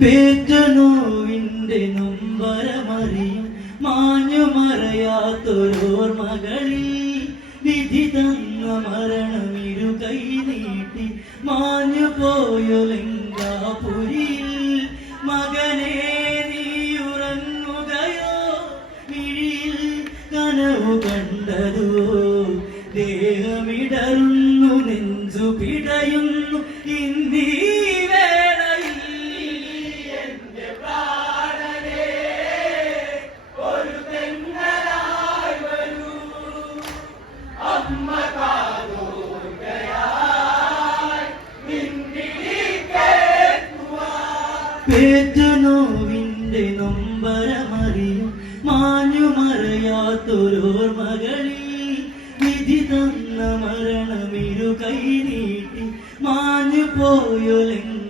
പേറ്റനോവിന്റെ നൊമ്പരമറിയും മാഞ്ഞു മറയാത്തൊരോർമകളിൽ വിധി തന്ന മരണമിരു കൈ നീട്ടി മാഞ്ഞു പോയൊലെങ്കാപുരിയിൽ മകനെ നീ ഉറങ്ങുകയോ മിഴിയിൽ കനവു കണ്ടതോ ദേഹമിടറുന്നു നെഞ്ചു പിടയുന്നു ഏറ്റ നൊമ്പരമറിയും മാഞ്ഞു മറയാത്തൊരോർമകളിൽ വിധി തന്ന മരണമിരു കൈ നീട്ടി മാഞ്ഞു പോയൊലെങ്കാപുരി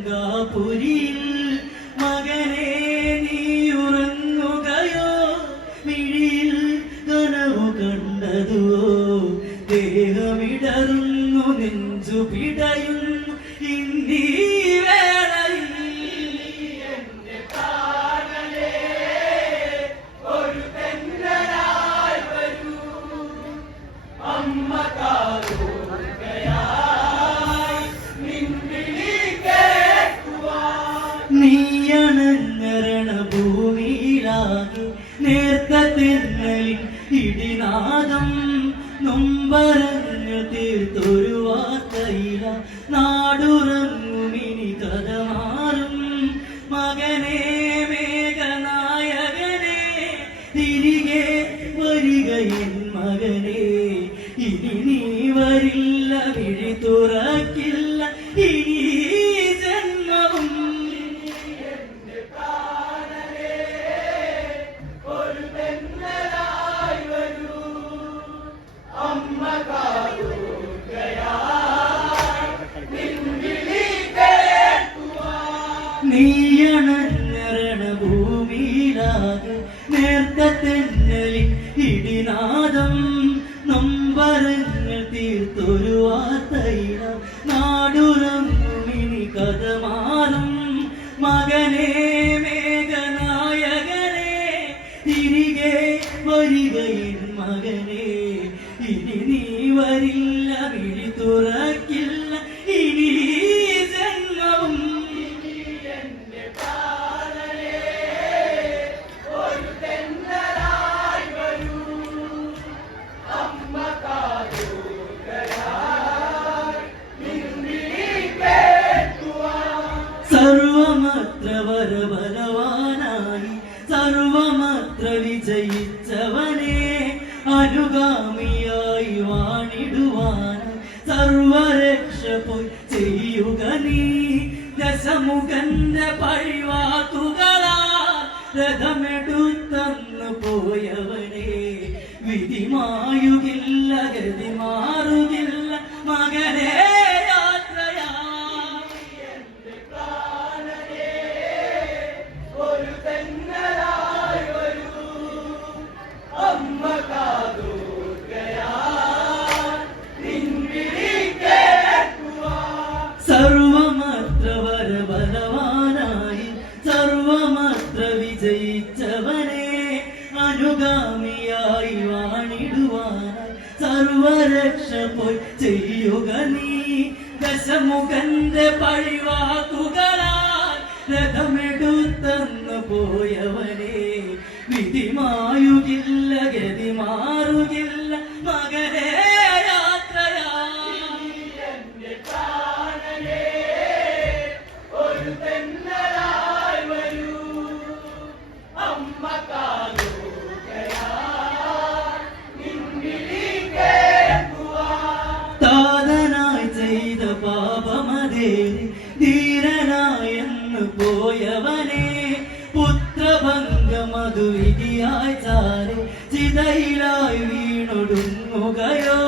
സർവമത്ര വരബലവാനായി സർവമത്ര വിജയിച്ച ജലമെടുത്തന്നു പോയവനെ വിധി മായുകില്ല ഗതി മാറുകില്ല മകരേ അതു വിധിയായി ചിതയിലായി വീണൊടുങ്ങുകയോ?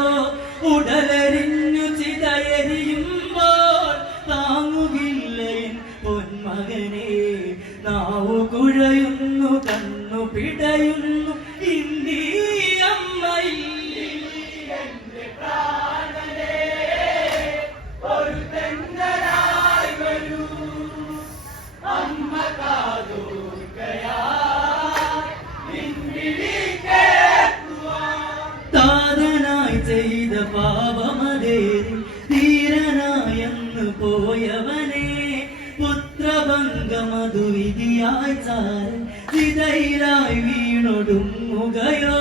ഉടലരിഞ്ഞു ചിതയരിയുമ്പോൾ താങ്ങുകില്ലയിൻ പൊന്മകനെ. നാവു കുഴയുന്നു കണ്ണു പിടയുന്നു ചെയ്ത പാപമതേറി ധീരനായെന്ന് പോയവനെ. പുത്രഭംഗമതു വിധിയായി ചാരൻ ചിതയിലായി വീണൊടുങ്ങുകയോ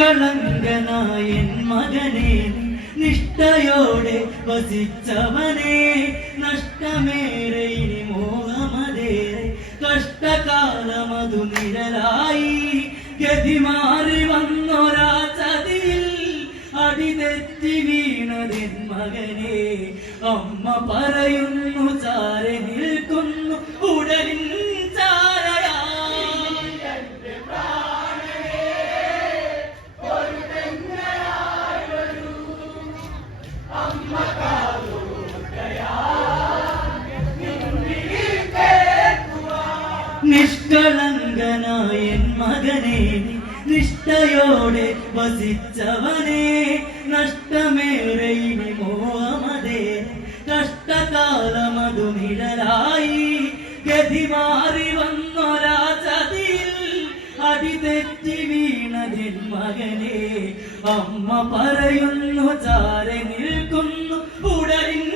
നിഷ്കളങ്കനായ എൻ മകനെ നിഷ്ഠയോടെ വസിച്ചവനെ നഷ്ടമേറെ ഇനി മോഹമതേറെ കഷ്ടകാലമതു നിഴലായി ഗതി മാറി വന്നൊരാ ചതിയിൽ അടിതെറ്റി വീണതിൻ മകനെ. അമ്മ പറയുന്നു ചാരി നിൽക്കുന്നു ഉടലിൻ നിഷ്ഠയോടെ വസിച്ചവനെ നഷ്ടമേറെ ഇനി കഷ്ടകാലമതു നിഴലായി ഗതി മാറി വന്നൊരാ ചതിയിൽ അടിതെറ്റി വീണതിൻ മകനെ അമ്മ പറയുന്നു ചാരെ നിൽക്കുന്നു ഉടലിൻ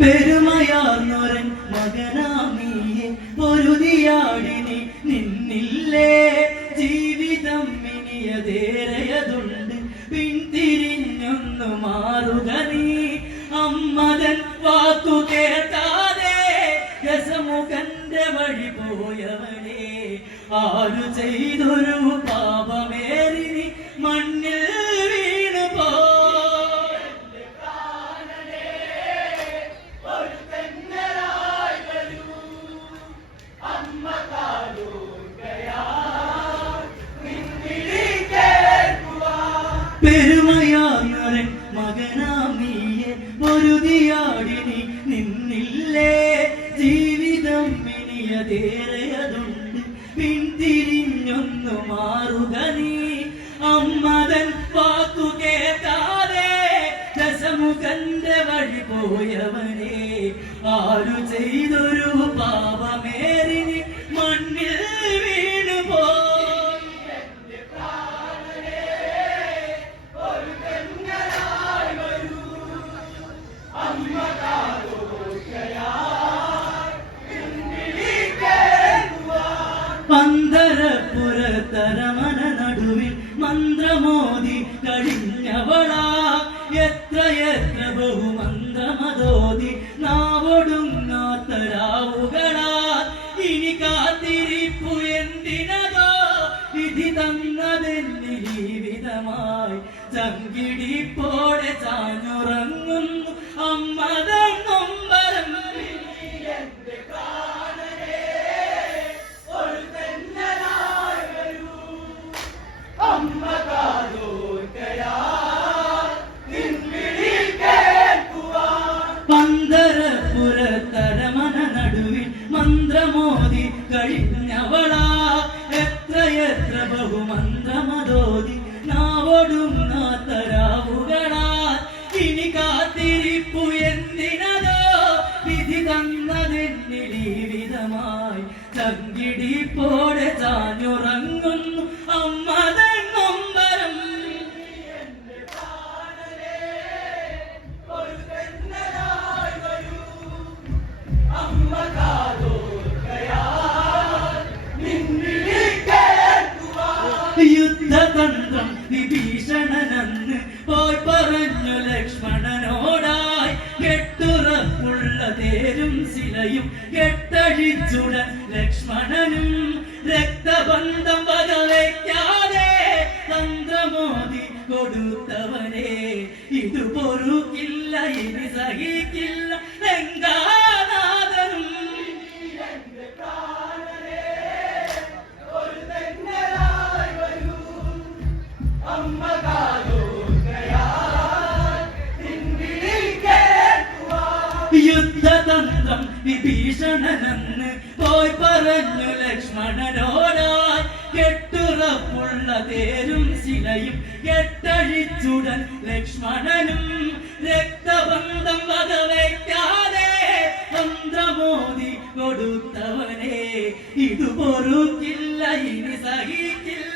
Vermaya ദശമുഖന്റെ വഴി പോയവനെ ആരു ചെയ്തൊരു പാപമേറി എത്ര ബഹുമന്ത്രമതോതി നാവൊടുങ്ങാത്തരാവുകളാ ഇനി കാത്തിരിപ്പു എന്തിനതോ? വിധി തന്നതെന്നി ജീവിതമായി? ചങ്കിടിപ്പോടെ ചാഞ്ഞുറങ്ങുന്നു. അമ്മതൻ നൊമ്പരം പന്തരപ്പുറത്തരമന നടുവിൽ മന്ത്രമോദി കഴിഞ്ഞവളാ കൊടുത്തവനെ ഇത് പൊറുക്കില്ല ഇനി സഹിക്കില്ല.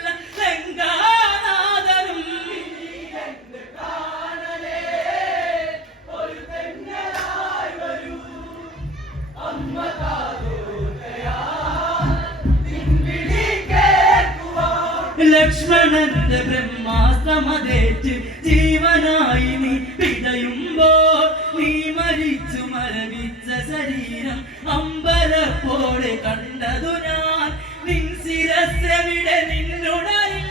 അമ്പലപ്പോടെ കണ്ടതു ഞാൻ. നിൻ ശിരസ്സവിടെ നിന്നുടയിൽ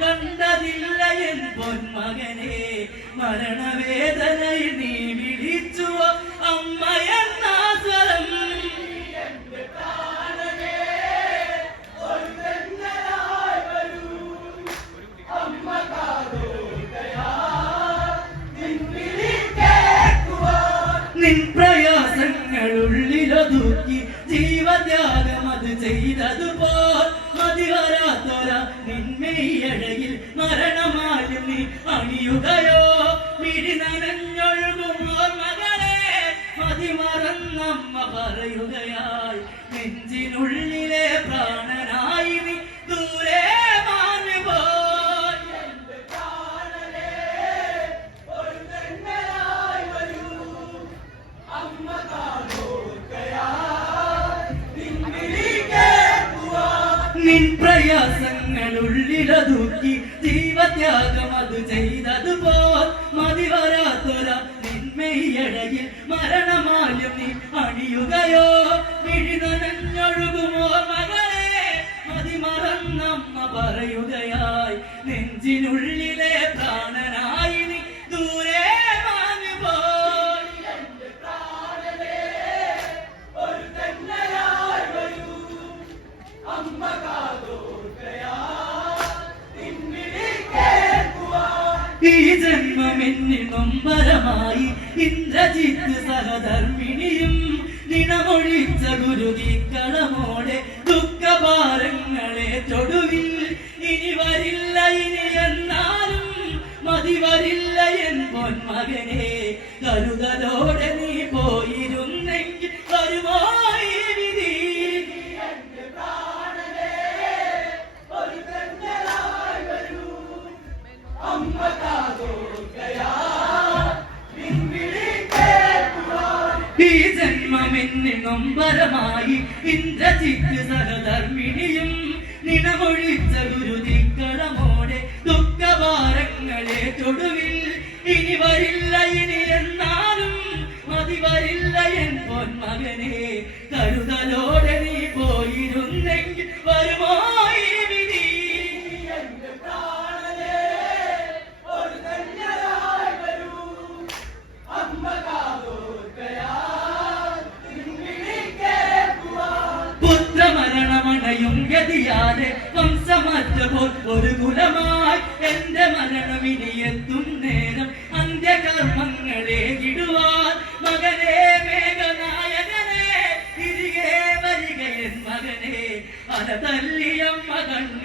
കണ്ടതില്ല എൻ പൊന്മകനെ മരണവേദനയിൽ ജീവത്യാഗം അത് ചെയ്തതുപോൽ മതിവരാത്തൊര നിന്മയഴകിൽ മരണമാലും നീ അണിയുകയോ? മിഴി നനഞ്ഞൊഴുകുമോ മകളെ മതിമറന്നമ്മ പറയുകയായി. നെഞ്ചിനുള്ളിലെ പ്രാണനായി നിൻ പ്രയാസങ്ങൾ ഉള്ളിലൊതുക്കി ജീവത്യാഗം അത് ചെയ്തതുപോൽ മതിവരാത്തൊര നിന്മയടയിൽ മരണമാലും നീ അണിയുകയോ? വിഴിതനഞ്ഞൊഴുകുമോ മകളെ? മതിമറന്നമ്മ പറയുകയായി. നെഞ്ചിനുള്ളിലെ പ്രാണനായി ഈ ജന്മമെന്നിൽ നൊമ്പരമായി ഇന്ദ്രജിത്ത് സഹധർമ്മിണിയും നിണമൊഴിച്ച ഗുരുതിക്കളമോടെ ദുഃഖഭാരങ്ങളെ തൊടുവിൽ ജന്മമെന്നിൽ നൊമ്പരമായി ഇന്ദ്രജിത്ത് സഹധർമ്മിണിയും നിണമൊഴിച്ച ഗുരുതിക്കളമോടെ ദുഃഖവാരങ്ങളെ തൊടുവിൽ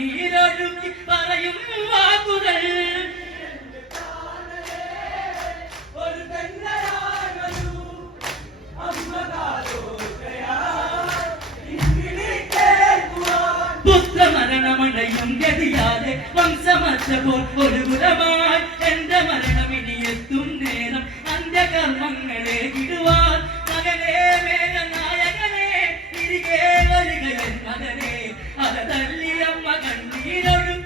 நீரொழுக்கி பறையும் வாக்குகள். புத்த மரணமடையும் கதியாதே வம்சமற்ற போல் ஒரு புறமாய் எந்த மரணம் இனி எத்தும் நேரம்? அந்த மகனே மேல நாயகனே திரிகே வருகையன் மகனே കണ്ണീരൊഴുക്കി പറയും